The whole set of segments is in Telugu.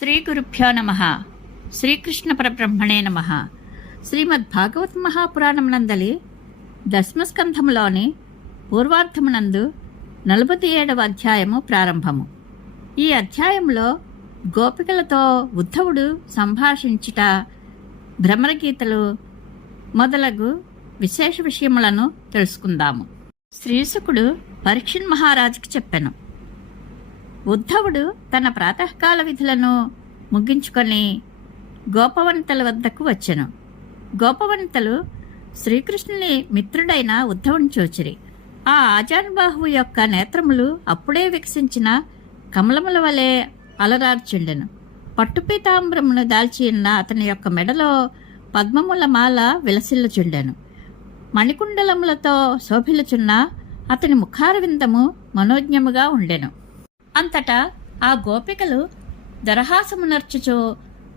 శ్రీ గురుభ్యో నమః. శ్రీకృష్ణ పరబ్రహ్మణే నమః. శ్రీమద్భాగవత మహాపురాణమునందలి దశమస్కంధములోని పూర్వార్థమునందు 47వ అధ్యాయము ప్రారంభము. ఈ అధ్యాయంలో గోపికలతో ఉద్ధవుడు సంభాషించుట, భ్రమరగీతలు మొదలగు విశేష విషయములను తెలుసుకుందాము. శ్రీశుకుడు పరీక్షణ్ మహారాజుకి చెప్పెను. ఉద్ధవుడు తన ప్రాతకాల విధులను ముగించుకొని గోపవనితల వద్దకు వచ్చెను. గోపవనితలు శ్రీకృష్ణుని మిత్రుడైన ఉద్ధవుని చూచిరి. ఆ ఆజానుబాహువు యొక్క నేత్రములు అప్పుడే వికసించిన కమలముల వలె అలరార్చుండెను. పట్టుపీతాంబరమును దాల్చియున్న అతని యొక్క మెడలో పద్మముల మాల విలసిల్లుచుండెను. మణికుండలములతో శోభిల్లుచున్న అతని ముఖారవిందము మనోజ్ఞముగా ఉండెను. అంతటా ఆ గోపికలు దరహాసమునర్చుచు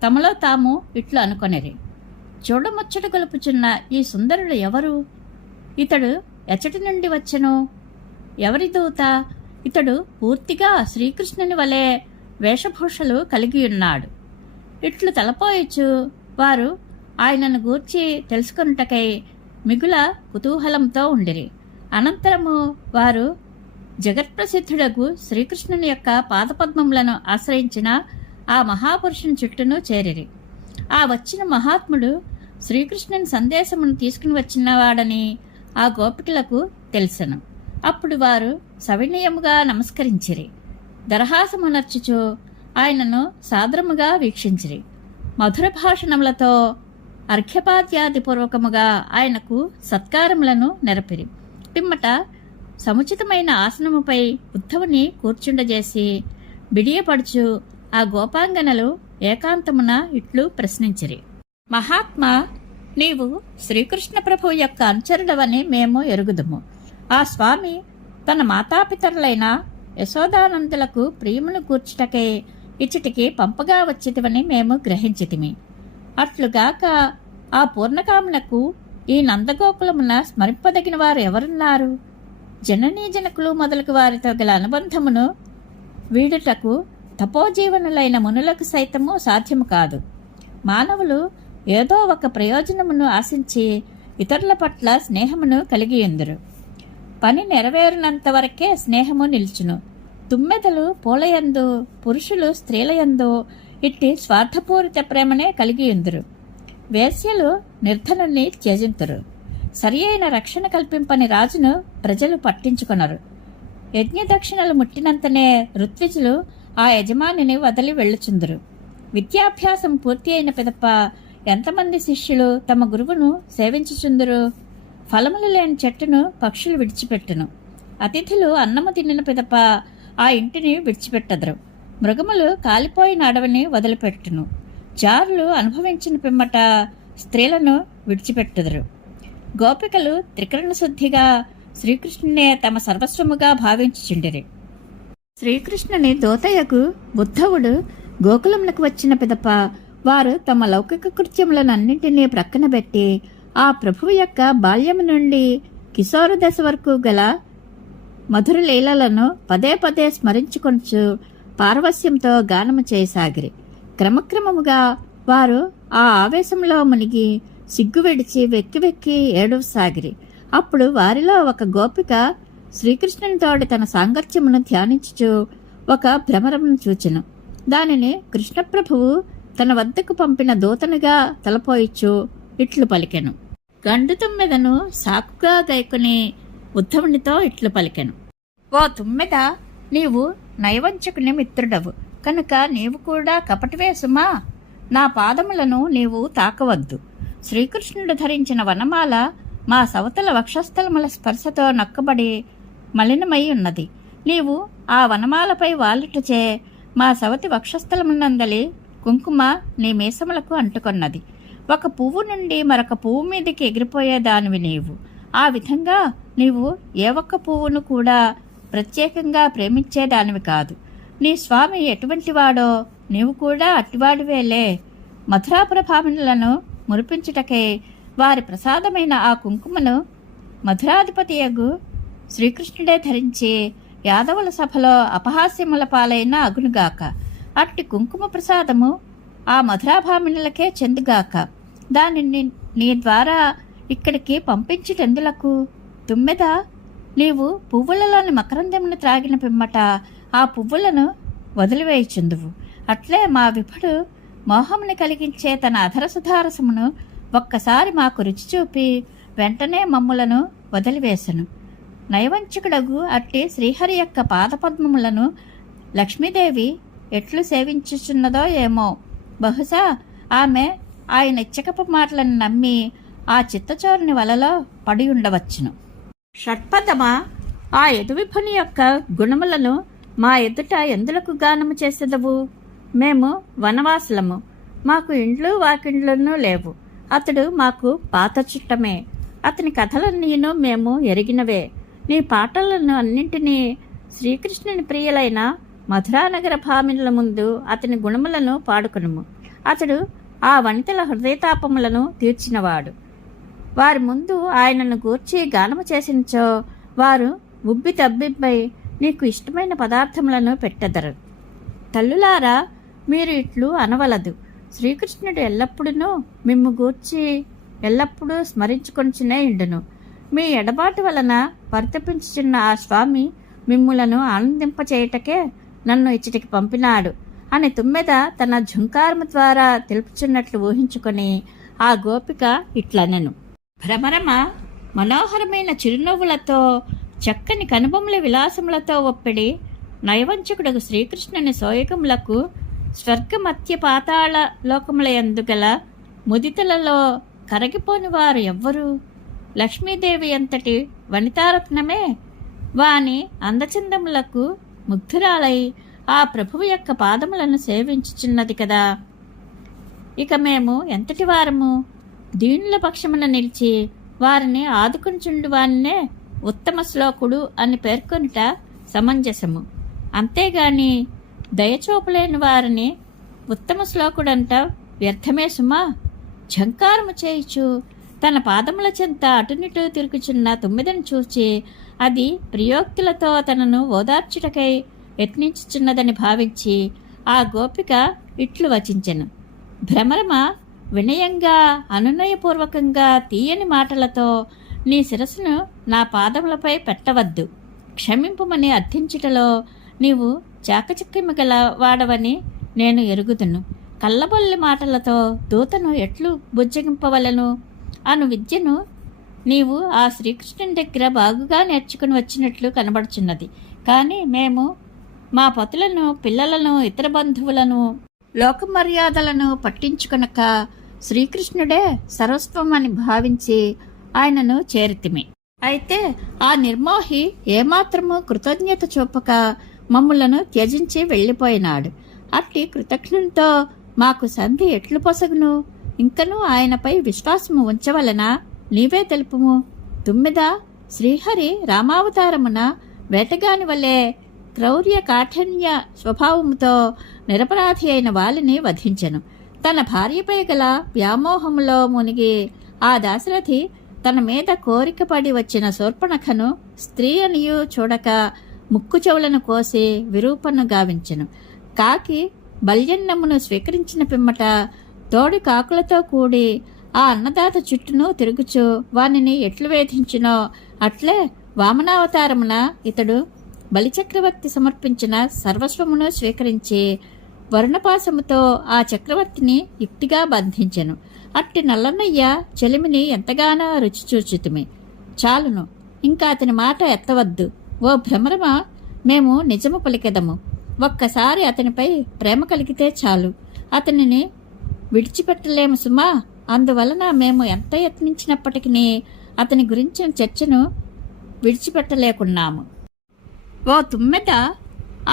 తమలో తాము ఇట్లు అనుకొనిరి. చూడముచ్చట గొలుపుచున్న ఈ సుందరుడు ఎవరు? ఇతడు ఎచ్చటి నుండి వచ్చెను? ఎవరి దూత? ఇతడు పూర్తిగా శ్రీకృష్ణుని వలె వేషభూషలు కలిగియున్నాడు. ఇట్లు తలపోయచ్చు వారు ఆయనను గూర్చి తెలుసుకొనుటకై మిగుల కుతూహలంతో ఉండిరి. అనంతరము వారు జగత్ప్రసిద్ధుడగు శ్రీకృష్ణుని యొక్క పాదపద్మములను ఆశ్రయించిన ఆ మహాపురుషుని చుట్టూను చేరిరి. ఆ వచ్చిన మహాత్ముడు శ్రీకృష్ణుని సందేశమును తీసుకుని వచ్చినవాడని ఆ గోపికలకు తెలుసెను. అప్పుడు వారు సవినయముగా నమస్కరించిరి. దరహాసమునర్చుచు ఆయనను సాదరముగా వీక్షించిరి. మధుర భాషణములతో అర్ఘ్యపాద్యాదిపూర్వకముగా ఆయనకు సత్కారములను నెరపిరి. పిమ్మట సముచితమైన ఆసనముపై ఉద్ధవుని కూర్చుండజేసి బిడియపడుచు ఆ గోపాంగనలు ఏకాంతమున ఇట్లు ప్రశ్నించిరి. మహాత్మా, నీవు శ్రీకృష్ణ ప్రభువు యొక్క అనుచరుడవని మేము ఎరుగుదుము. ఆ స్వామి తన మాతాపితరులైన యశోదానందులకు ప్రియమును కూర్చుటకై ఇచ్చటికి పంపగా వచ్చితివని మేము గ్రహించితిమి. అట్లుగాక ఆ పూర్ణకామునకు ఈ నందగోకులమున స్మరింపదగిన వారు ఎవరున్నారు? జననీ జనకులు మొదలగు వారితో గల అనుబంధమును వీడుటకు తపోజీవనులైన మునులకు సైతము సాధ్యము కాదు. మానవులు ఏదో ఒక ప్రయోజనమును ఆశించి ఇతరుల పట్ల స్నేహమును కలిగియుందురు. పని నెరవేరినంత వరకే స్నేహము నిల్చును. తుమ్మెదలు పూలయందు, పురుషులు స్త్రీలయందు ఇట్టి స్వార్థపూరిత ప్రేమనే కలిగియుందురు. వేశ్యలు నిర్ధనుల్ని త్యజింతురు. సరి అయిన రక్షణ కల్పింపని రాజును ప్రజలు పట్టించుకొనరు. యజ్ఞదక్షిణలు ముట్టినంతనే ఋత్విజులు ఆ యజమానిని వదిలి వెళ్ళుచుందురు. విద్యాభ్యాసం పూర్తి అయిన పిదప ఎంతమంది శిష్యులు తమ గురువును సేవించుచుందురు? ఫలములు లేని చెట్టును పక్షులు విడిచిపెట్టును. అతిథులు అన్నము తినిన పిదప ఆ ఇంటిని విడిచిపెట్టదురు. మృగములు కాలిపోయిన అడవిని వదిలిపెట్టును. జారులు అనుభవించిన పిమ్మట స్త్రీలను విడిచిపెట్టుదురు. గోపికలు త్రికరణ శుద్ధిగా శ్రీకృష్ణునే తమ సర్వస్వముగా భావించుచుండిరి. శ్రీకృష్ణుని దూతయగు ఉద్ధవుడు గోకులమునకు వచ్చిన పిదప వారు తమ లౌకిక కృత్యములనన్నింటినీ ప్రక్కన పెట్టి ఆ ప్రభువు యొక్క బాల్యము నుండి కిశోర దశ వరకు గల మధుర లీలలను పదే పదే స్మరించుకొనుచు పారవస్యంతో గానము చేయసాగిరి. క్రమక్రమముగా వారు ఆ ఆవేశంలో మునిగి సిగ్గు విడిచి వెక్కి వెక్కి ఏడవసాగిరి. అప్పుడు వారిలో ఒక గోపిక శ్రీకృష్ణునితోడి తన సాంగత్యమును ధ్యానించుచు ఒక భ్రమరమును చూచెను. దానిని కృష్ణప్రభువు తన వద్దకు పంపిన దూతనుగా తలపోయిచు ఇట్లు పలికెను. గండు తుమ్మెదను సాకుగా గైకొని ఉద్ధవునితో ఇట్లు పలికెను. ఓ తుమ్మెద, నీవు నైవంచకుని మిత్రుడవు కనుక నీవు కూడా కపటివే సుమా. నా పాదములను నీవు తాకవద్దు. శ్రీకృష్ణుడు ధరించిన వనమాల మా సవతల వక్షస్థలముల స్పర్శతో నొక్కబడి మలినమై ఉన్నది. నీవు ఆ వనమాలపై వాలిటచే మా సవతి వక్షస్థలమునందలి కుంకుమ నీ మీసములకు అంటుకొన్నది. ఒక పువ్వు నుండి మరొక పువ్వు మీదకి ఎగిరిపోయేదానివి నీవు. ఆ విధంగా నీవు ఏ ఒక్క పువ్వును కూడా ప్రత్యేకంగా ప్రేమించేదానివి కాదు. నీ స్వామి ఎటువంటివాడో నీవు కూడా అట్టివాడివేలే. మథురాపుర భామినులను మురిపించుటకై వారి ప్రసాదమైన ఆ కుంకుమను మధురాధిపతియగు శ్రీకృష్ణుడే ధరించి యాదవుల సభలో అపహాస్యముల పాలైన అగునుగాక. అట్టి కుంకుమ ప్రసాదము ఆ మధురాభామినులకే చెందుగాక. దానిని నీ ద్వారా ఇక్కడికి పంపించుటెందులకు? తుమ్మెద, నీవు పువ్వులలోని మకరందమును త్రాగిన పిమ్మట ఆ పువ్వులను వదిలివేయుచుందువు. అట్లే మా విభుడు మోహముని కలిగించే తన అధరసుధారసమును ఒక్కసారి మాకు రుచి చూపి వెంటనే మమ్ములను వదిలివేశను. నైవంచకుడగు అట్టి శ్రీహరి యొక్క పాదపద్మములను లక్ష్మీదేవి ఎట్లు సేవించుచున్నదో ఏమో. బహుశా ఆమె ఆయన ఇచ్చకపు మాటలను నమ్మి ఆ చిత్తచోరుని వలలో పడి ఉండవచ్చును. షట్పదమా, ఆ యదువిభుని యొక్క గుణములను మా ఎదుట ఎందులకు గానము చేసేదవు? మేము వనవాసులము, మాకు ఇండ్లు వాకిండ్లను లేవు. అతడు మాకు పాత చుట్టమే. అతని కథలన్నీను మేము ఎరిగినవే. నీ పాటలను అన్నింటినీ శ్రీకృష్ణుని ప్రియులైన మధురానగర భామినుల ముందు అతని గుణములను పాడుకునుము. అతడు ఆ వనితల హృదయతాపములను తీర్చినవాడు. వారి ముందు ఆయనను గూర్చి గానము చేసినచో వారు ఉబ్బి తబ్బిబ్బై నీకు ఇష్టమైన పదార్థములను పెట్టెదరు. తల్లులారా, మీరు ఇట్లు అనవలదు. శ్రీకృష్ణుడు ఎల్లప్పుడూ మిమ్ము గూర్చి ఎల్లప్పుడూ స్మరించుకొనిచునే ఇండును. మీ ఎడబాటు వలన పరితపించుచున్న ఆ స్వామి మిమ్ములను ఆనందింపచేయుటకే నన్ను ఇచ్చటికి పంపినాడు అని తుమ్మెద తన ఝుంకారము ద్వారా తెలుపుచున్నట్లు ఊహించుకొని ఆ గోపిక ఇట్లనెను. భ్రమరమ, మనోహరమైన చిరునవ్వులతో చక్కని కనుబొమ్మల విలాసములతో ఒప్పిడి నైవంచకుడకు శ్రీకృష్ణుని సోయకములకు స్వర్గమత్య పాతాళ లోకముల యందుగల ముదితలలో కరగిపోని వారు ఎవ్వరు? లక్ష్మీదేవి అంతటి వనితారత్నమే వాని అందచందములకు ముగ్ధురాలై ఆ ప్రభువు యొక్క పాదములను సేవించుచున్నది కదా. ఇక మేము ఎంతటి వారము? దీనుల పక్షమున నిలిచి వారిని ఆదుకుంచుండు వానినే ఉత్తమ శ్లోకుడు అని పేర్కొనుట సమంజసము. అంతేగాని దయచూపలేని వారిని ఉత్తమ శ్లోకుడంట వ్యర్థమే సుమా. ఝంకారము చేయుచు తన పాదముల చెంత అటునిటు తిరుగుచున్న తుమ్మెదను చూచి అది ప్రియోక్తులతో తనను ఓదార్చుటకై యత్నించుచున్నదని భావించి ఆ గోపిక ఇట్లు వచించెను. భ్రమరమ, వినయంగా అనునయపూర్వకంగా తీయని మాటలతో నీ శిరస్సును నా పాదములపై పెట్టవద్దు. క్షమింపుమని అర్థించుటలో నీవు చాకచక్యము గల వాడవని నేను ఎరుగుదును. కళ్ళబొల్లి మాటలతో దూతను ఎట్లు బుజ్జగింపవలను అను విద్యను నీవు ఆ శ్రీకృష్ణుని దగ్గర బాగుగా నేర్చుకుని వచ్చినట్లు కనబడుచున్నది. కానీ మేము మా పతులను, పిల్లలను, ఇతర బంధువులను, లోకమర్యాదలను పట్టించుకొనక శ్రీకృష్ణుడే సర్వస్వం అని భావించి ఆయనను చేరితిమి. అయితే ఆ నిర్మోహి ఏమాత్రము కృతజ్ఞత చూపక మమ్ములను త్యజించి వెళ్ళిపోయినాడు. అట్టి కృతజ్ఞునితో మాకు సంధి ఎట్లు పొసగును? ఇంకనూ ఆయనపై విశ్వాసము ఉంచవలనా? నీవే తెలుపుము. తుమ్మెద, శ్రీహరి రామావతారమున వేటగాని వలె క్రౌర్య కాఠిన్య స్వభావముతో నిరపరాధి అయిన వాలిని వధించెను. తన భార్యపై గల వ్యామోహములో మునిగి ఆ దాశరథి తన మీద కోరిక పడి వచ్చిన శూర్పణఖను స్త్రీ అనియు చూడక ముక్కు చెవులను కోసి విరూపను గావించెను. కాకి బల్యన్నమును స్వీకరించిన పిమ్మట తోడి కాకులతో కూడి ఆ అన్నదాత చుట్టూను తిరుగుచు వానిని ఎట్లు వేధించినో అట్లే వామనావతారమున ఇతడు బలిచక్రవర్తి సమర్పించిన సర్వస్వమును స్వీకరించి వరుణపాసముతో ఆ చక్రవర్తిని యుక్తిగా బంధించెను. అట్టి నల్లన్నయ్య చెలిమిని ఎంతగానో రుచి చూచితిమి. చాలును, ఇంకా అతని మాట ఎత్తవద్దు. ఓ భ్రమరమ, మేము నిజము పలికెదము. ఒక్కసారి అతనిపై ప్రేమ కలిగితే చాలు. అతనిని విడిచిపెట్టలేము సుమా. అందువలన మేము ఎంత యత్నించినప్పటికీ అతని గురించిన చర్చను విడిచిపెట్టలేకున్నాము. ఓ తుమ్మెద,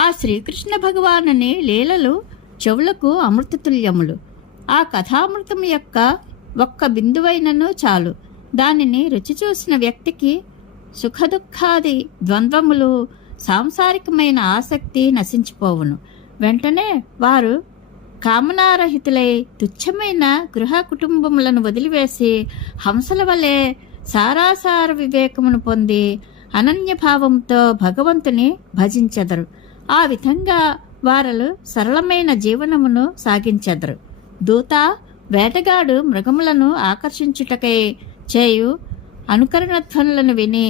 ఆ శ్రీకృష్ణ భగవానుని లీలలు చెవులకు అమృతతుల్యములు. ఆ కథామృతం యొక్క ఒక్క బిందువైనను చాలు. దానిని రుచి చూసిన వ్యక్తికి సుఖదుఖాది ద్వంద్వములు, సాంసారికమైన ఆసక్తి నశించిపోవును. వెంటనే వారు కామనారహితులై తుచ్చమైన గృహ కుటుంబములను వదిలివేసి హంసల వలె సారాసార వివేకమును పొంది అనన్యభావంతో భగవంతుని భజించెదరు. ఆ విధంగా వారలు సరళమైన జీవనమును సాగించెదరు. దూత వేటగాడు మృగములను ఆకర్షించుటకై చేయు అనుకరణధ్వనులను విని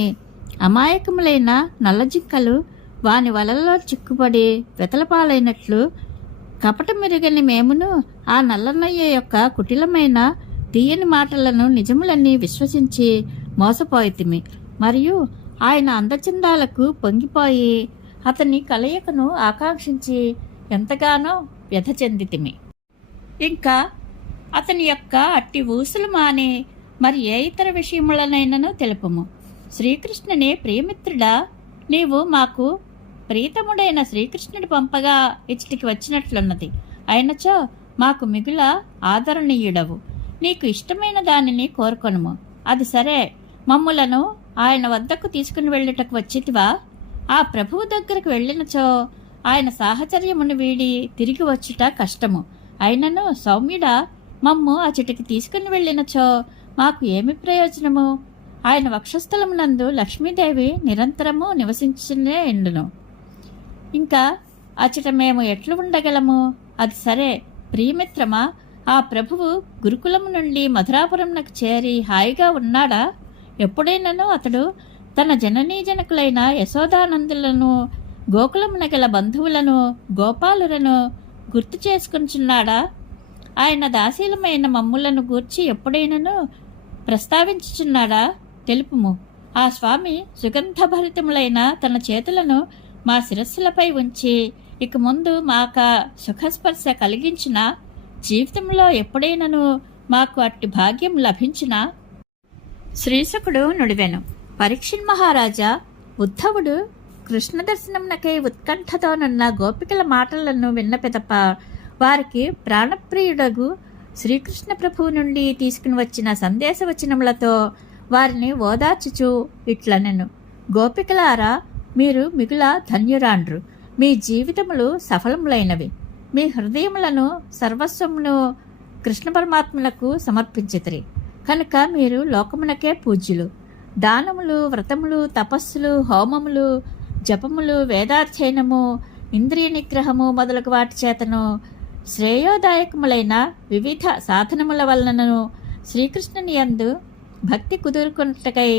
అమాయకములైన నల్లజింకలు వాని వలల్లో చిక్కుపడి వెతలపాలైనట్లు కపటమెరుగని మేమును ఆ నల్లనయ్య యొక్క కుటిలమైన తీయని మాటలను నిజములన్నీ విశ్వసించి మోసపోయితిమి. మరియు ఆయన అందచందాలకు పొంగిపోయి అతని కలయికను ఆకాంక్షించి ఎంతగానో వ్యధ చెందితిమి. ఇంకా అతని యొక్క అట్టి ఊసులు మానే మరి ఏ ఇతర విషయములనైనను తెలుపుము. శ్రీకృష్ణుని ప్రియమిత్రుడా, నీవు మాకు ప్రీతముడైన శ్రీకృష్ణుడు పంపగా ఇచ్చటికి వచ్చినట్లున్నది. అయినచో మాకు మిగుల ఆదరణీయుడవు. నీకు ఇష్టమైన దానిని కోరుకొనుము. అది సరే, మమ్ములను ఆయన వద్దకు తీసుకుని వెళ్ళుటకు వచ్చితివా? ఆ ప్రభువు దగ్గరకు వెళ్ళినచో ఆయన సాహచర్యమును వీడి తిరిగి వచ్చుట కష్టము. అయినను సౌమ్యుడా, మమ్ము అచటికి తీసుకుని వెళ్ళినచో మాకు ఏమి ప్రయోజనము? ఆయన వక్షస్థలమునందు లక్ష్మీదేవి నిరంతరము నివసించునే ఎండును. ఇంకా అచట మేము ఎట్లు ఉండగలము? అది సరే ప్రియమిత్రమా, ఆ ప్రభువు గురుకులము నుండి మధురాపురంనకు చేరి హాయిగా ఉన్నాడా? ఎప్పుడైనాను అతడు తన జననీజనకులైన యశోదానందులను, గోకులమున గల బంధువులను, గోపాలులను గుర్తు చేసుకుంటున్నాడా? ఆయన దాసీలమైన మమ్ములను గూర్చి ఎప్పుడైనాను ప్రస్తావించుచున్నాడా? తెలుపుము. ఆ స్వామి సుగంధభరితములైన తన చేతులను మా శిరస్సులపై ఉంచి ఇక ముందు మాక సుఖస్పర్శ కలిగించిన జీవితంలో ఎప్పుడైనాను మాకు అట్టి భాగ్యం లభించిన? శ్రీశుకుడు నుడివెను. పరీక్షిన్ మహారాజా, ఉద్ధవుడు కృష్ణ దర్శనమునకై ఉత్కంఠతోనున్న గోపికల మాటలను విన్న పిదప వారికి ప్రాణప్రియుడగు శ్రీకృష్ణ ప్రభువు నుండి తీసుకుని వచ్చిన సందేశవచనములతో వారిని ఓదార్చుచు ఇట్లనెను. గోపికలారా, మీరు మిగుల ధన్యురాండ్రు. మీ జీవితములు సఫలములైనవి. మీ హృదయములను సర్వస్వమును కృష్ణ పరమాత్మలకు సమర్పించితిరి కనుక మీరు లోకమునకే పూజ్యులు. దానములు, వ్రతములు, తపస్సులు, హోమములు, జపములు, వేదాధ్యయనము, ఇంద్రియ నిగ్రహము మొదలగు వాటి చేతను శ్రేయోదాయకములైన వివిధ సాధనముల వలనను శ్రీకృష్ణుని యందు భక్తి కుదురుకొనుటకై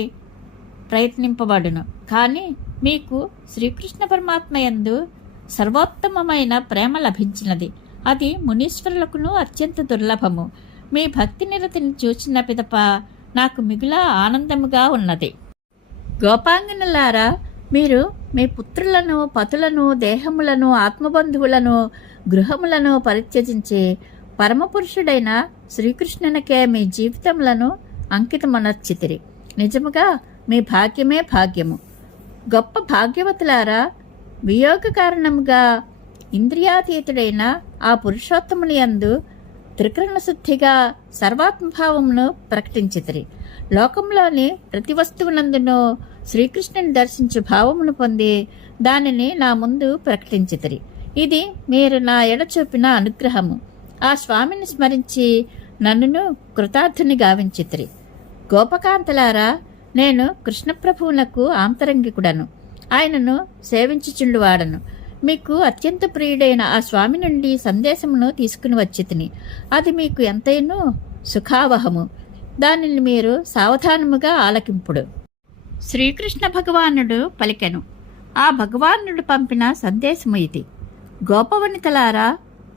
ప్రయత్నింపబడును. కానీ మీకు శ్రీకృష్ణ పరమాత్మ యందు సర్వోత్తమమైన ప్రేమ లభించినది. అది మునీశ్వరులకును అత్యంత దుర్లభము. మీ భక్తి నిరతిని చూచిన పిదప నాకు మిగుల ఆనందముగా ఉన్నది. గోపాంగనులారా, మీరు మీ పుత్రులను, పతులను, దేహములను, ఆత్మబంధువులను, గృహములను పరిత్యజించి పరమపురుషుడైన శ్రీకృష్ణునికే మీ జీవితములను అంకితమనర్చితిరి. నిజముగా మీ భాగ్యమే భాగ్యము. గొప్ప భాగ్యవతులారా, వియోగ కారణముగా ఇంద్రియాతీతుడైన ఆ పురుషోత్తముని యందు త్రికరణ శుద్ధిగా సర్వాత్మభావమును ప్రకటించితిరి. లోకంలోని ప్రతి వస్తువునందును శ్రీకృష్ణుని దర్శించు భావమును పొంది దానిని నా ముందు ప్రకటించితిరి. ఇది మీరు నా ఎడ చూపిన అనుగ్రహము. ఆ స్వామిని స్మరించి నన్నును కృతార్థుని గావించితిరి. గోపకాంతలారా, నేను కృష్ణప్రభువునకు ఆంతరంగికుడను. ఆయనను సేవించుచుండువాడను. మీకు అత్యంత ప్రియుడైన ఆ స్వామి నుండి సందేశమును తీసుకుని వచ్చి తిని అది మీకు ఎంతైనో సుఖావహము. దానిని మీరు సావధానముగా ఆలకింపుడు. శ్రీకృష్ణ భగవానుడు పలికెను. ఆ భగవానుడు పంపిన సందేశము ఇది. గోపవనితలారా,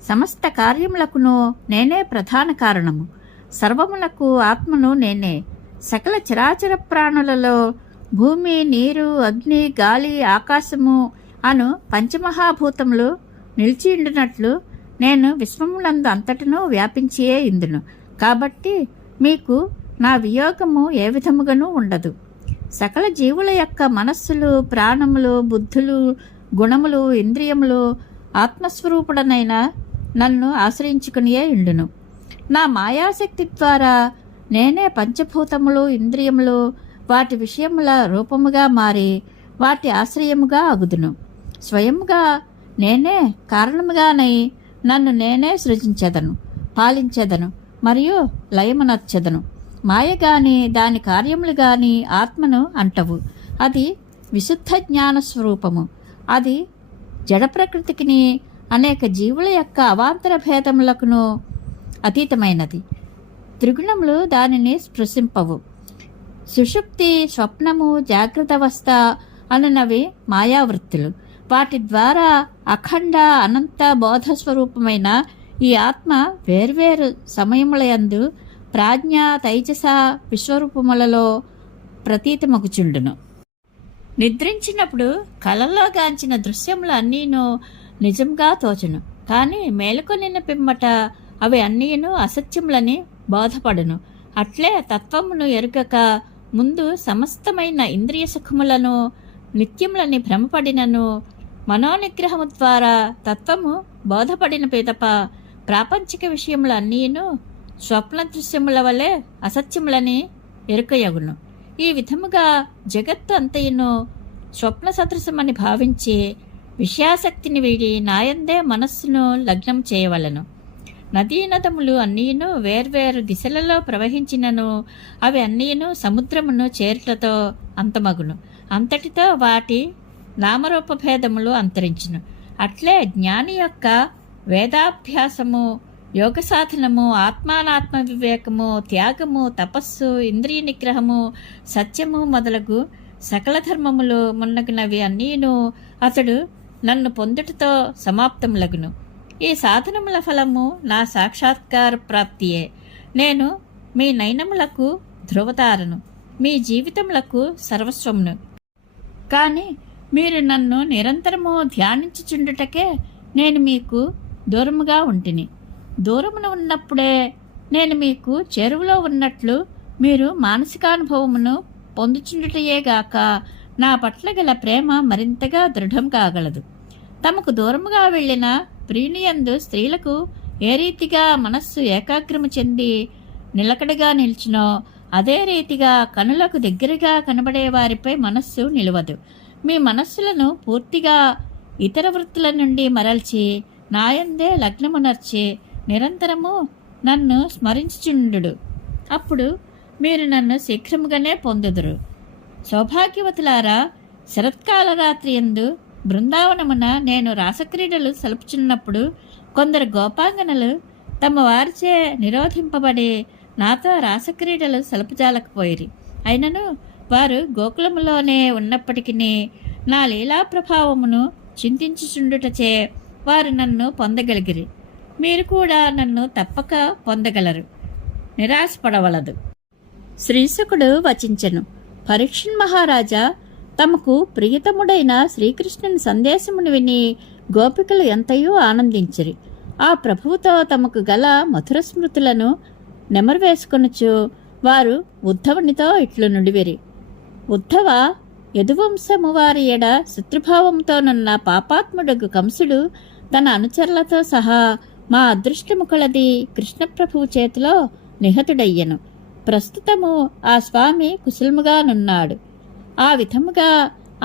సమస్త కార్యములకును నేనే ప్రధాన కారణము. సర్వములకు ఆత్మను నేనే. సకల చరాచర ప్రాణులలో భూమి, నీరు, అగ్ని, గాలి, ఆకాశము అను పంచమహాభూతములు నిలిచియుండినట్లు నేను విశ్వములందు అంతటను వ్యాపించియే ఇందును. కాబట్టి మీకు నా వియోగము ఏ విధముగానూ ఉండదు. సకల జీవుల యొక్క మనస్సులు, ప్రాణములు, బుద్ధులు, గుణములు, ఇంద్రియములు ఆత్మస్వరూపుడనైన నన్ను ఆశ్రయించుకునియే ఇండును. నా మాయాశక్తి ద్వారా నేనే పంచభూతములు, ఇంద్రియములు వాటి విషయముల రూపముగా మారి వాటి ఆశ్రయముగా అగుదును. స్వయముగా నేనే కారణముగానై నన్ను నేనే సృజించెదను, పాలించెదను మరియు లయమునర్చెదను. మాయ గాని దాని కార్యములు గాని ఆత్మను అంటవు. అది విశుద్ధ జ్ఞాన స్వరూపము. అది జడ ప్రకృతికిని అనేక జీవుల యొక్క అవాంతర భేదములకును అతీతమైనది. త్రిగుణములు దానిని స్పృశింపవు. సుషుప్తి, స్వప్నము, జాగ్రత్త అవస్థ అనునవి మాయావృత్తులు. వాటి ద్వారా అఖండ అనంత బోధస్వరూపమైన ఈ ఆత్మ వేర్వేరు సమయములయందు ప్రాజ్ఞ, తైజస విశ్వరూపములలో ప్రతీతమగుచుండును. నిద్రించినప్పుడు కలల్లో గాంచిన దృశ్యములు అన్నీను నిజంగా తోచును. కానీ మేలుకొనిన పిమ్మట అవి అన్నీను అసత్యములని బోధపడును. అట్లే తత్వమును ఎరుగక ముందు సమస్తమైన ఇంద్రియ సుఖములను నిత్యములని భ్రమపడినను మనోనిగ్రహము ద్వారా తత్వము బోధపడిన పిదప ప్రాపంచిక విషయములు అన్నీను స్వప్న దృశ్యముల వలె అసత్యములని ఎరుకయగును. ఈ విధముగా జగత్తు అంతయును స్వప్న సదృశమని భావించి విషయాసక్తిని వీడి నాయందే మనస్సును లగ్నం చేయవలను. నదీనదములు అన్నీను వేర్వేరు దిశలలో ప్రవహించినను అవి అన్నీను సముద్రమును చేరుటతో అంతమగును. అంతటితో వాటి నామరూప భేదములు అంతరించును. అట్లే జ్ఞాని యొక్క వేదాభ్యాసము, యోగ సాధనము, ఆత్మానాత్మ వివేకము, త్యాగము, తపస్సు, ఇంద్రియ నిగ్రహము, సత్యము మొదలగు సకల ధర్మములు మున్నగునవి అన్నీను అతడు నన్ను పొందుటతో సమాప్తములగును. ఈ సాధనముల ఫలము నా సాక్షాత్కార ప్రాప్తియే. నేను మీ నయనములకు ధ్రువతారను, మీ జీవితములకు సర్వస్వమును. కానీ మీరు నన్ను నిరంతరము ధ్యానించుచుండుటకే నేను మీకు దూరముగా ఉంటిని. దూరమున ఉన్నప్పుడే నేను మీకు చేరువలో ఉన్నట్లు మీరు మానసికానుభవమును పొందుచుండుటయేగాక నా పట్ల గల ప్రేమ మరింతగా దృఢం కాగలదు. తమకు దూరముగా వెళ్ళిన ప్రియునియందు స్త్రీలకు ఏ రీతిగా మనస్సు ఏకాగ్రము చెంది నిలకడగా నిలిచినో అదే రీతిగా కనులకు దగ్గరగా కనబడే వారిపై మనస్సు నిలవదు. మీ మనస్సులను పూర్తిగా ఇతర వృత్తుల నుండి మరల్చి నాయందే లగ్నమునర్చి నిరంతరము నన్ను స్మరించుచుండు. అప్పుడు మీరు నన్ను శీఘ్రముగానే పొందుదురు. సౌభాగ్యవతులారా, శరత్కాల రాత్రి యందు బృందావనమున నేను రాసక్రీడలు సలుపుచున్నప్పుడు కొందరు గోపాంగనలు తమ వారిచే నిరోధింపబడి నాతో రాసక్రీడలు సలుపుజాలకపోయిరి. అయినను వారు గోకులములోనే ఉన్నప్పటికీ నా లీలా ప్రభావమును చింతించుచుండుటచే వారు నన్ను పొందగలిగిరి. మీరు కూడా నన్ను తప్పక పొందగలరు, నిరాశపడవలదు. శ్రీశుకుడు వచించెను. పరీక్షణ్ మహారాజా తమకు ప్రియతముడైన శ్రీకృష్ణుని సందేశమును విని గోపికలు ఎంతయో ఆనందించిరి. ఆ ప్రభువుతో తమకు గల మధుర స్మృతులను నెమరువేసుకొనుచు వారు ఉద్ధవునితో ఇట్లు నుడివిరి. ఉద్ధవ, యదువంశము వారి ఎడ శత్రుభావంతోనున్న పాపాత్ముడగు కంసుడు తన అనుచరులతో సహా మా అదృష్టము కొలది కృష్ణప్రభువు చేతిలో నిహతుడయ్యను. ప్రస్తుతము ఆ స్వామి కుశలముగానున్నాడు. ఆ విధముగా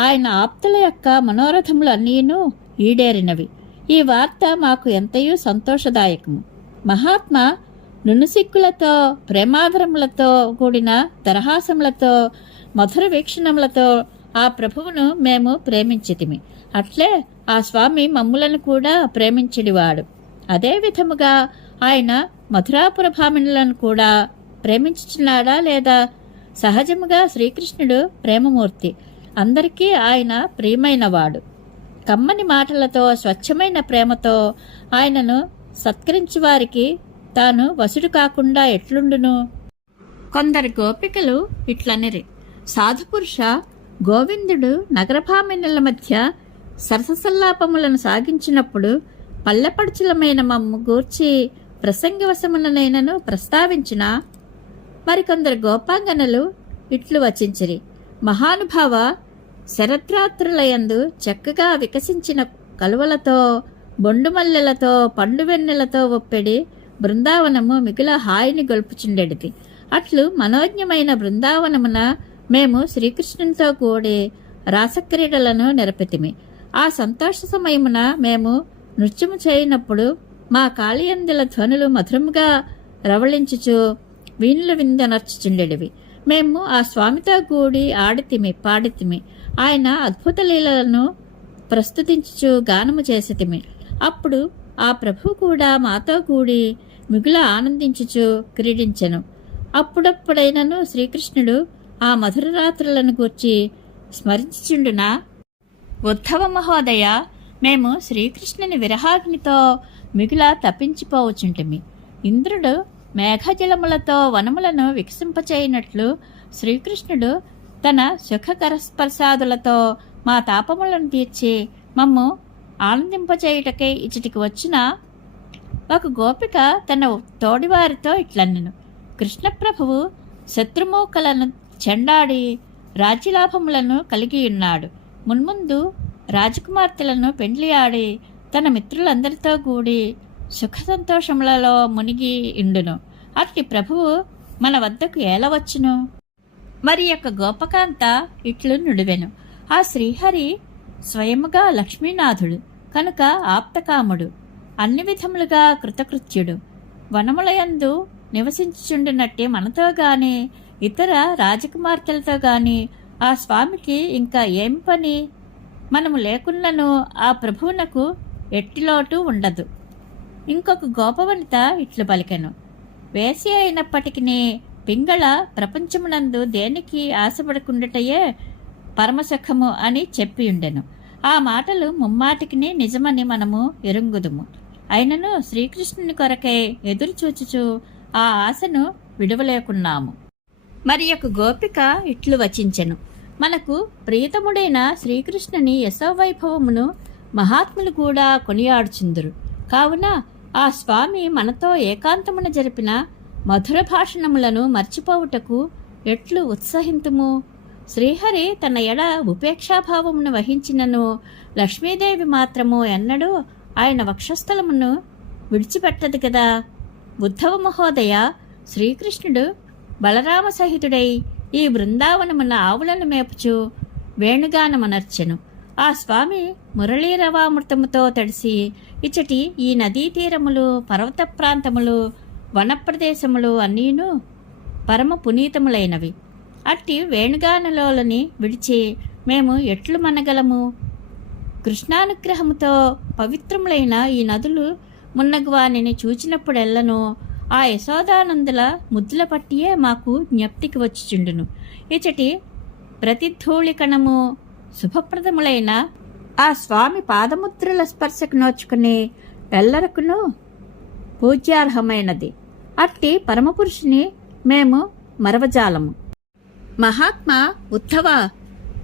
ఆయన ఆప్తుల యొక్క మనోరథములు అన్నీను ఈడేరినవి. ఈ వార్త మాకు ఎంతయూ సంతోషదాయకము. మహాత్మా నునుసిక్కులతో, ప్రేమాదరములతో కూడిన దరహాసములతో, మధుర వీక్షణములతో ఆ ప్రభువును మేము ప్రేమించితిమి. అట్లే ఆ స్వామి మమ్ములను కూడా ప్రేమించిడివాడు. అదే విధముగా ఆయన మధురాపుర భామినులను కూడా ప్రేమించుచున్నాడా లేదా? సహజముగా శ్రీకృష్ణుడు ప్రేమమూర్తి, అందరికీ ఆయన ప్రియమైనవాడు. కమ్మని మాటలతో, స్వచ్ఛమైన ప్రేమతో ఆయనను సత్కరించి వారికి తాను వసుడు కాకుండా ఎట్లుండును? కొందరు గోపికలు ఇట్లనిరి. సాధుపురుష, గోవిందుడు నగరభామినుల మధ్య సరసల్లాపములను సాగించినప్పుడు పల్లెపడుచులమైన మమ్ము గూర్చి ప్రసంగవశముననైనను ప్రస్తావించిన మరికొందరు గోపాంగనలు ఇట్లు వచించిరి. మహానుభావ, శరద్రాత్రులయందు చక్కగా వికసించిన కలువలతో, బొండుమల్లెలతో, పండువెన్నెలతో ఒప్పెడి బృందావనము మిగుల హాయిని గొల్పుచుండెడిది. అట్లు మనోజ్ఞమైన బృందావనమున మేము శ్రీకృష్ణునితో కూడి రాసక్రీడలను నెరపెతిమి. ఆ సంతోష సమయమున మేము నృత్యము చేయనప్పుడు మా కాళియందుల ధ్వనులు మధురముగా రవళించుచు వీణుల విందనర్చుచుండెడివి. మేము ఆ స్వామితో కూడి ఆడితిమి, పాడితిమి. ఆయన అద్భుత లీలలను ప్రస్తుతించుచు గానము చేసితిమి. అప్పుడు ఆ ప్రభు కూడా మాతో కూడి మిగుల ఆనందించుచు క్రీడించెను. అప్పుడప్పుడైనను శ్రీకృష్ణుడు ఆ మధుర రాత్రులను గూర్చి స్మరించుచుండునా? ఉద్ధవ మహోదయ, మేము శ్రీకృష్ణుని విరహాగ్నితో మిగుల తప్పించిపోవచుంటిమి. ఇంద్రుడు మేఘజలములతో వనములను వికసింపచేయనట్లు శ్రీకృష్ణుడు తన సుఖకరస్పర్శాదులతో మా తాపములను తీర్చి మమ్ము ఆనందింపచేయుటకై ఇచ్చటికి వచ్చిన ఒక గోపిక తన తోడివారితో ఇట్లన్నెను: కృష్ణప్రభువు శత్రుమూకలను చెండాడి రాజ్యలాభములను కలిగియున్నాడు. మున్ముందు రాజకుమార్తెలను పెండ్లి ఆడి తన మిత్రులందరితో కూడి సుఖ సంతోషములలో మునిగి ఇండును. అట్టి ప్రభువు మన వద్దకు ఏలవచ్చును? మరి యొక్క గోపకాంత ఇట్లు నుడివెను: ఆ శ్రీహరి స్వయముగా లక్ష్మీనాథుడు కనుక ఆప్తకాముడు, అన్ని విధములుగా కృతకృత్యుడు. వనములయందు నివసించుచుండునట్టే మనతో గాని ఇతర రాజకుమార్తెలతో గాని ఆ స్వామికి ఇంకా ఏం పని? మనము లేకున్నను ఆ ప్రభువునకు ఎట్టిలోటు ఉండదు. ఇంకొక గోపవనిత ఇట్లు పలికెను: వేసి అయినప్పటికీ పింగళ ప్రపంచమునందు దేనికి ఆశపడకుండాటయే పరమసుఖము అని చెప్పియుండెను. ఆ మాటలు ముమ్మాటికి నిజమని మనము ఎరుంగుదుము. అయినను శ్రీకృష్ణుని కొరకై ఎదురుచూచుచు ఆ ఆశను విడువలేకున్నాము. మరి యొక్క గోపిక ఇట్లు వచించెను: మనకు ప్రియతముడైన శ్రీకృష్ణుని యశోవైభవమును మహాత్ములు కూడా కొనియాడుచుందురు. కావున ఆ స్వామి మనతో ఏకాంతమున జరిపిన మధుర భాషణములను మర్చిపోవుటకు ఎట్లు ఉత్సహింతుము? శ్రీహరి తన ఎడ ఉపేక్షాభావమును వహించినను లక్ష్మీదేవి మాత్రము ఎన్నడూ ఆయన వక్షస్థలమును విడిచిపెట్టదు కదా. ఉద్ధవ మహోదయ, శ్రీకృష్ణుడు బలరామ సహితుడై ఈ బృందావనమున ఆవులను మేపుచు వేణుగానమనర్చెను. ఆ స్వామి మురళీరవామృతముతో తడిసి ఇచ్చటి ఈ నదీ తీరములు, పర్వత ప్రాంతములు, వనప్రదేశములు అన్నీను పరమ పునీతములైనవి. అట్టి వేణుగానలోలని విడిచి మేము ఎట్లు మనగలము? కృష్ణానుగ్రహముతో పవిత్రములైన ఈ నదులు మున్నగువానిని చూచినప్పుడెల్లను ఆ యశోదానందుల ముద్దుల పట్టియే మాకు జ్ఞప్తికి వచ్చిచుండును. ఇచటి ప్రతిధూళికణము శుభప్రదములైన ఆ స్వామి పాదముద్రల స్పర్శకు నోచుకుని ఎల్లరకును పూజ్యార్హమైనది. అట్టి పరమపురుషుని మేము మరవజాలము. మహాత్మా ఉద్ధవ,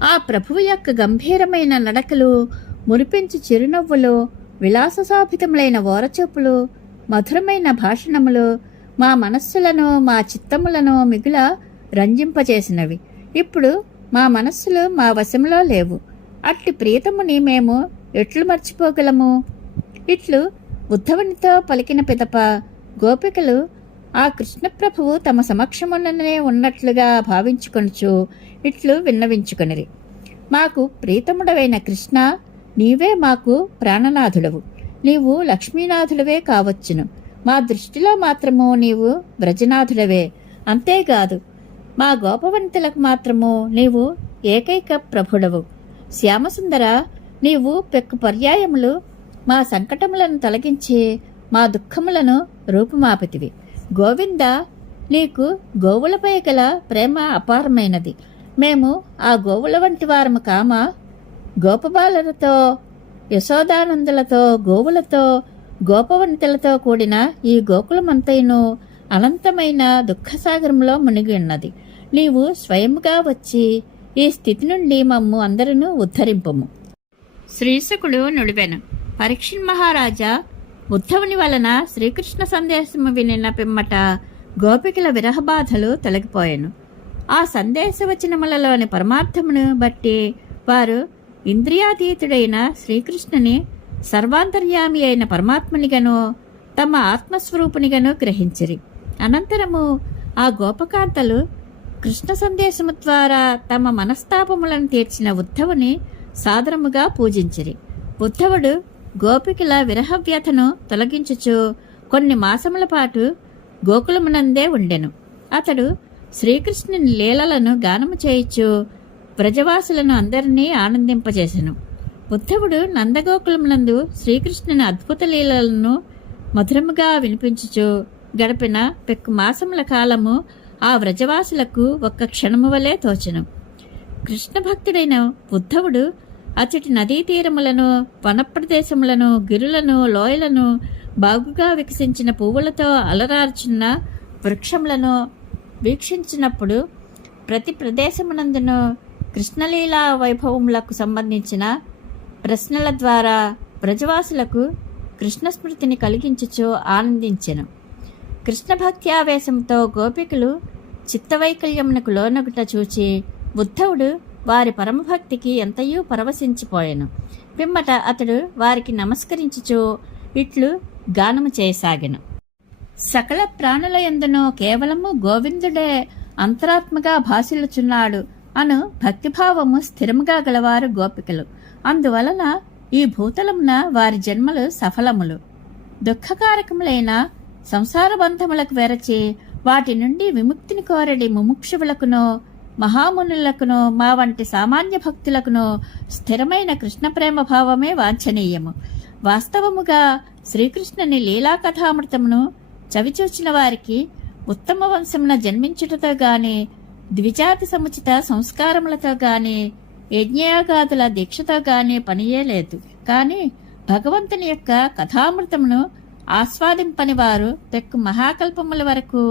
ఆ ప్రభువు యొక్క గంభీరమైన నడకలు, మురిపించు చిరునవ్వులు, విలాసశోభితములైన ఓరచూపులు, మధురమైన భాషణములు మా మనస్సులను, మా చిత్తములను మిగుల రంజింపజేసినవి. ఇప్పుడు మా మనస్సులు మా వశంలో లేవు. అట్టి ప్రియతముని మేము ఎట్లు మర్చిపోగలము? ఇట్లు ఉద్ధవునితో పలికిన పిదప గోపికలు ఆ కృష్ణప్రభువు తమ సమక్షముననే ఉన్నట్లుగా భావించుకొనుచు ఇట్లు విన్నవించుకొనిరి: మాకు ప్రీతముడవైన కృష్ణ, నీవే మాకు ప్రాణనాథుడవు. నీవు లక్ష్మీనాథుడవే కావచ్చును. మా దృష్టిలో మాత్రము నీవు వ్రజనాథుడవే. అంతేకాదు, మా గోపవంతులకు మాత్రము నీవు ఏకైక ప్రభుడవు. శ్యామసుందర, నీవు పెక్కు పర్యాయములు మా సంకటములను తొలగించి మా దుఃఖములను రూపుమాపితివి. గోవింద, నీకు గోవులపై గల ప్రేమ అపారమైనది. మేము ఆ గోవుల వంటి వారము కామ. గోపబాలలతో, యశోదానందులతో, గోవులతో, గోపవనితలతో కూడిన ఈ గోకులమంతైను అనంతమైన దుఃఖసాగరంలో మునిగి ఉన్నది. నీవు స్వయంగా వచ్చి ఈ స్థితి నుండి మమ్ము అందరూ ఉద్ధరింపము. శ్రీశకుడు నుడివెను: పరీక్షిన్ మహారాజా, ఉద్ధవుని వలన శ్రీకృష్ణ సందేశము వినిన పిమ్మట గోపికల విరహబాధలు తొలగిపోయెను. ఆ సందేశవచనములలోని పరమార్థమును బట్టి వారు ఇంద్రియాతీతుడైన శ్రీకృష్ణుని సర్వాంతర్యామి అయిన పరమాత్మునిగాను తమ ఆత్మస్వరూపునిగాను గ్రహించిరి. అనంతరము ఆ గోపకాంతలు కృష్ణ సందేశము ద్వారా తమ మనస్తాపములను తీర్చిన ఉద్ధవుని సాదరముగా పూజించిరి. ఉద్ధవుడు గోపికల విరహవ్యతను తొలగించుచు కొన్ని మాసముల పాటు గోకులమునందే ఉండెను. అతడు శ్రీకృష్ణుని లీలలను గానము చేయుచు వ్రజవాసులను అందరినీ ఆనందింపజేసెను. ఉద్ధవుడు నందగోకులమునందు శ్రీకృష్ణుని అద్భుత లీలలను మధురముగా వినిపించుచు గడిపిన పెక్కు మాసముల కాలము ఆ వ్రజవాసులకు ఒక్క క్షణము వలె తోచెను. కృష్ణ భక్తుడైన ఉద్ధవుడు అచ్చటి నదీ తీరములను, వనప్రదేశములను, గిరులను, లోయలను, బాగుగా వికసించిన పువ్వులతో అలరార్చున్న వృక్షములను వీక్షించినప్పుడు ప్రతి ప్రదేశమునందును కృష్ణలీలా వైభవములకు సంబంధించిన ప్రశ్నల ద్వారా బ్రజవాసులకు కృష్ణస్మృతిని కలిగించుచు ఆనందించెను. కృష్ణ భక్త్యావేశంతో గోపికలు చిత్తవైకల్యమునకు లోనగుట చూచి ఉద్ధవుడు వారి పరమభక్తికి ఎంతయూ పరవశించిపోయెను. పిమ్మట అతడు వారికి నమస్కరించుచు ఇట్లు గానము చేయసాగెను. సకల ప్రాణుల యందును కేవలము గోవిందుడే అంతరాత్మగా భాసిల్లుచున్నాడు అను భక్తిభావము స్థిరముగా గలవారు గోపికలు. అందువలన ఈ భూతలమున వారి జన్మలు సఫలములు. దుఃఖకారకములైన సంసార బంధములకు వెరచి వాటి నుండి విముక్తిని కోరడి ముముక్షువులకును, మహామునులకును, మా వంటి సామాన్య భక్తులకును స్థిరమైన కృష్ణ ప్రేమ భావమే వాంఛనీయము. వాస్తవముగా శ్రీకృష్ణుని లీలాకథామృతమును చవిచూచిన వారికి ఉత్తమ వంశమున జన్మించుటతో గాని, ద్విజాతి సముచిత సంస్కారములతో గాని, యజ్ఞయాగాదుల దీక్షతో గాని పనియే లేదు. కాని భగవంతుని యొక్క కథామృతమును ఆస్వాదింపని వారు పెక్కు మహాకల్పముల వరకు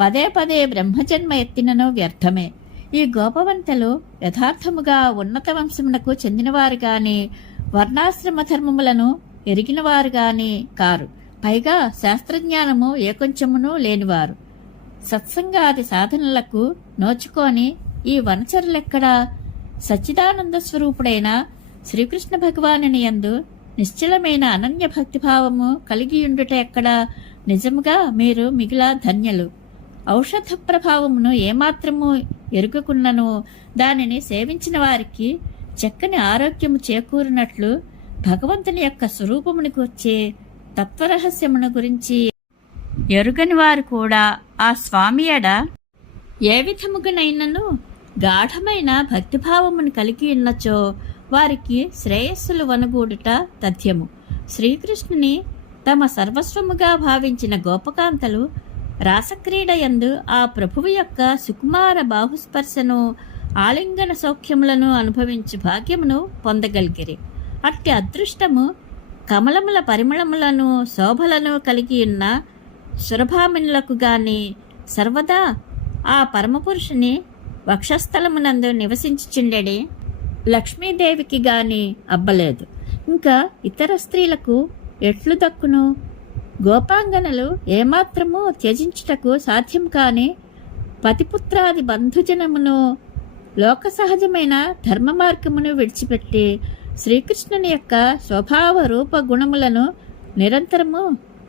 పదే పదే బ్రహ్మజన్మ ఎత్తినను వ్యర్థమే. ఈ గోపవంతలు యథార్థముగా ఉన్నత వంశమునకు చెందినవారు గాని, వర్ణాశ్రమ ధర్మములను ఎరిగినవారు గాని కారు. పైగా శాస్త్రజ్ఞానము ఏ కొంచెమునూ లేనివారు. సత్సంగాది సాధనలకు నోచుకొని ఈ వనచరులెక్కడా సచ్చిదానంద స్వరూపుడైన శ్రీకృష్ణ భగవానుని యందు నిశ్చలమైన అనన్య భక్తిభావము కలిగియుండుట ఎక్కడా? నిజముగా మీరు మిగిల ధన్యులు. ఔషధ ప్రభావమును ఏమాత్రము ఎరుగకున్నను దానిని సేవించిన వారికి చక్కని ఆరోగ్యము చేకూరినట్లు భగవంతుని యొక్క స్వరూపముని కూర్చే తత్వరహస్యమును గురించి ఎరుగని వారు కూడా ఆ స్వామి ఎడ ఏ విధముగానైనను గాఢమైన భక్తిభావమును కలిగి ఉన్నచో వారికి శ్రేయస్సులు వనగూడుట తథ్యము. శ్రీకృష్ణుని తమ సర్వస్వముగా భావించిన గోపకాంతలు రాసక్రీడయందు ఆ ప్రభువు యొక్క సుకుమార బాహుస్పర్శను, ఆలింగన సౌఖ్యములను అనుభవించు భాగ్యమును పొందగలిగిరి. అట్టి అదృష్టము కమలముల పరిమళములను, శోభలను కలిగి ఉన్న సురభామినులకు గాని, సర్వదా ఆ పరమపురుషుని వక్షస్థలమునందు నివసించుచుండెడి లక్ష్మీదేవికి గాని అబ్బలేదు. ఇంకా ఇతర స్త్రీలకు ఎట్లు దక్కును? గోపాంగనలు ఏమాత్రము త్యజించుటకు సాధ్యం కాని పతిపుత్రాది బంధుజనమును, లోక సహజమైన ధర్మ మార్గమును విడిచిపెట్టి శ్రీకృష్ణుని యొక్క స్వభావ రూప గుణములను నిరంతరము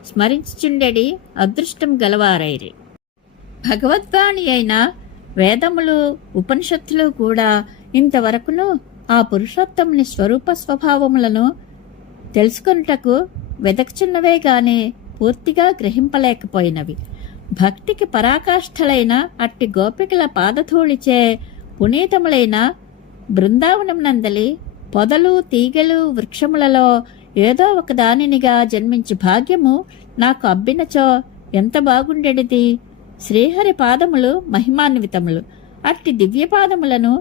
స్మరించుచుండెడి అదృష్టం గలవారైరి. భగవద్వాణి అయిన వేదములు, ఉపనిషత్తులు కూడా ఇంతవరకును ఆ పురుషోత్తముని స్వరూప స్వభావములను తెలుసుకొనుటకు వెదకుచున్నవే గాని పూర్తిగా గ్రహింపలేకపోయినవి. భక్తికి పరాకాష్ఠలైన అట్టి గోపికల పాదధూళిచే పునీతములైన బృందావనం నందలి పొదలు, తీగలు, వృక్షములలో ఏదో ఒక దానినిగా జన్మించి భాగ్యము నాకు అబ్బినచో ఎంత బాగుండెడిది. శ్రీహరి పాదములు మహిమాన్వితములు. అట్టి దివ్యపాదములను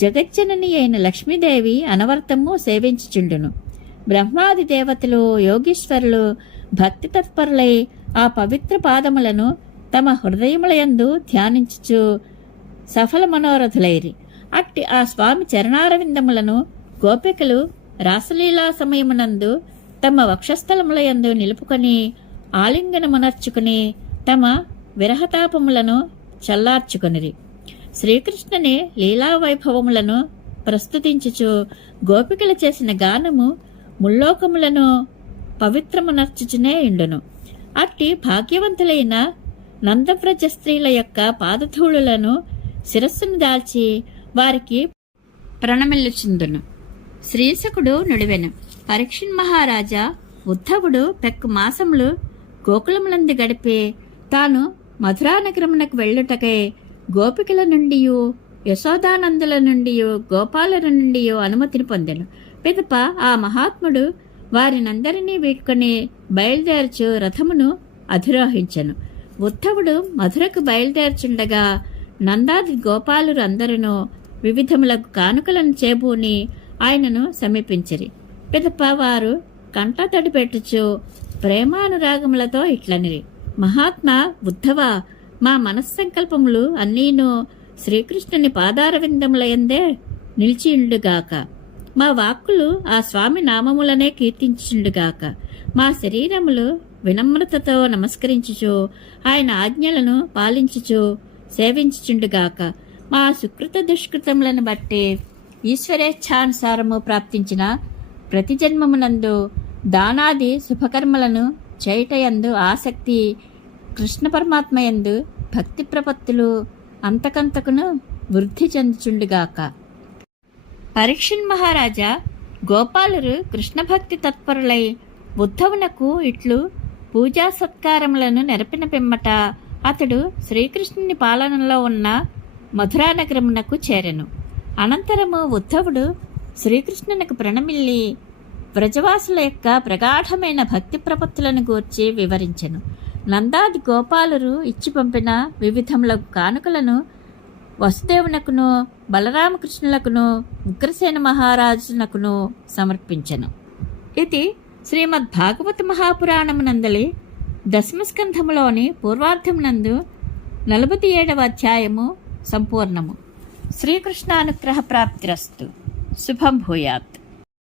జగజ్జనని అయిన లక్ష్మీదేవి అనవర్తము సేవించుచుండును. బ్రహ్మాది దేవతలు, యోగీశ్వరులు భక్తి తత్పరులై ఆ పవిత్ర పాదములను తమ హృదయములయందు ధ్యానించుచు సఫల మనోరథులైరి. అట్టి ఆ స్వామి చరణారవిందములను గోపికలు రాసలీలా సమయమునందు తమ వక్షస్థలములయందు నిలుపుకొని ఆలింగనమునర్చుకుని తమ విరహతాపములను చల్లార్చుకొనిరి. శ్రీకృష్ణుని లీలావైభవములను ప్రస్తుతించుచు గోపికలు చేసిన గానము ముల్లోకములను పవిత్రమునర్చుచునే ఇండును. అట్టి భాగ్యవంతులైన నందవ్రజ స్త్రీల యొక్క పాదధూళులను శిరస్సును దాల్చి వారికి ప్రణమిల్లుచుందును. శ్రీశకుడు నుడివెను. పరీక్షిన్ మహారాజా ఉద్ధవుడు పెక్కు మాసములు గోకులములందు గడిపి తాను మధురానగరమునకు వెళ్ళుటకై గోపికల నుండియు, యశోదానందుల నుండియు, గోపాలుల నుండియు అనుమతిని పొందెను. పిదప ఆ మహాత్ముడు వారినందరినీ వీడ్కొని బయలుదేరచు రథమును అధిరోహించెను. ఉద్ధవుడు మధురకు బయలుదేర్చుండగా నందాది గోపాలురు అందరూ వివిధములకు కానుకలను చేబూని ఆయనను సమీపించిరి. పిదప వారు కంటతడి పెట్టుచు ప్రేమానురాగములతో ఇట్లనిరి: మహాత్మా ఉద్ధవ, మా మనస్సంకల్పములు అన్నీను శ్రీకృష్ణుని పాదారవిందములయందే నిలిచియుండుగాక. మా వాక్కులు ఆ స్వామి నామములనే కీర్తించుండుగాక. మా శరీరములు వినమ్రతతో నమస్కరించుచు ఆయన ఆజ్ఞలను పాలించుచు సేవించుచుండుగాక. మా సుకృత దుష్కృతములను బట్టి ఈశ్వరేచ్ఛానుసారము ప్రాప్తించిన ప్రతి జన్మమునందు దానాది శుభకర్మలను చేయుటయందు ఆసక్తి, కృష్ణ పరమాత్మయందు భక్తి ప్రపత్తులు అంతకంతకును వృద్ధి చెందుచుండుగాక. పరీక్షణ్ మహారాజా గోపాలురు కృష్ణభక్తి తత్పరులై ఉద్ధవునకు ఇట్లు పూజా సత్కారములను నెరపిన పిమ్మట అతడు శ్రీకృష్ణుని పాలనలో ఉన్న మధురానగరమునకు చేరెను. అనంతరము ఉద్ధవుడు శ్రీకృష్ణునికి ప్రణమిల్లి వ్రజవాసుల యొక్క ప్రగాఢమైన భక్తి ప్రపత్తులను గూర్చి వివరించెను. నందాది గోపాలురు ఇచ్చి పంపిన వివిధములకు కానుకలను వసుదేవునకును బలరామకృష్ణులకును ఉగ్రసేన మహారాజునకును సమర్పించెను. ఇది శ్రీమద్భాగవత మహాపురాణమునందలి దశమస్కంధములోని పూర్వార్ధమునందు 47వ అధ్యాయము సంపూర్ణము. శ్రీకృష్ణానుగ్రహ ప్రాప్తిరస్తు. శుభం భూయాత్.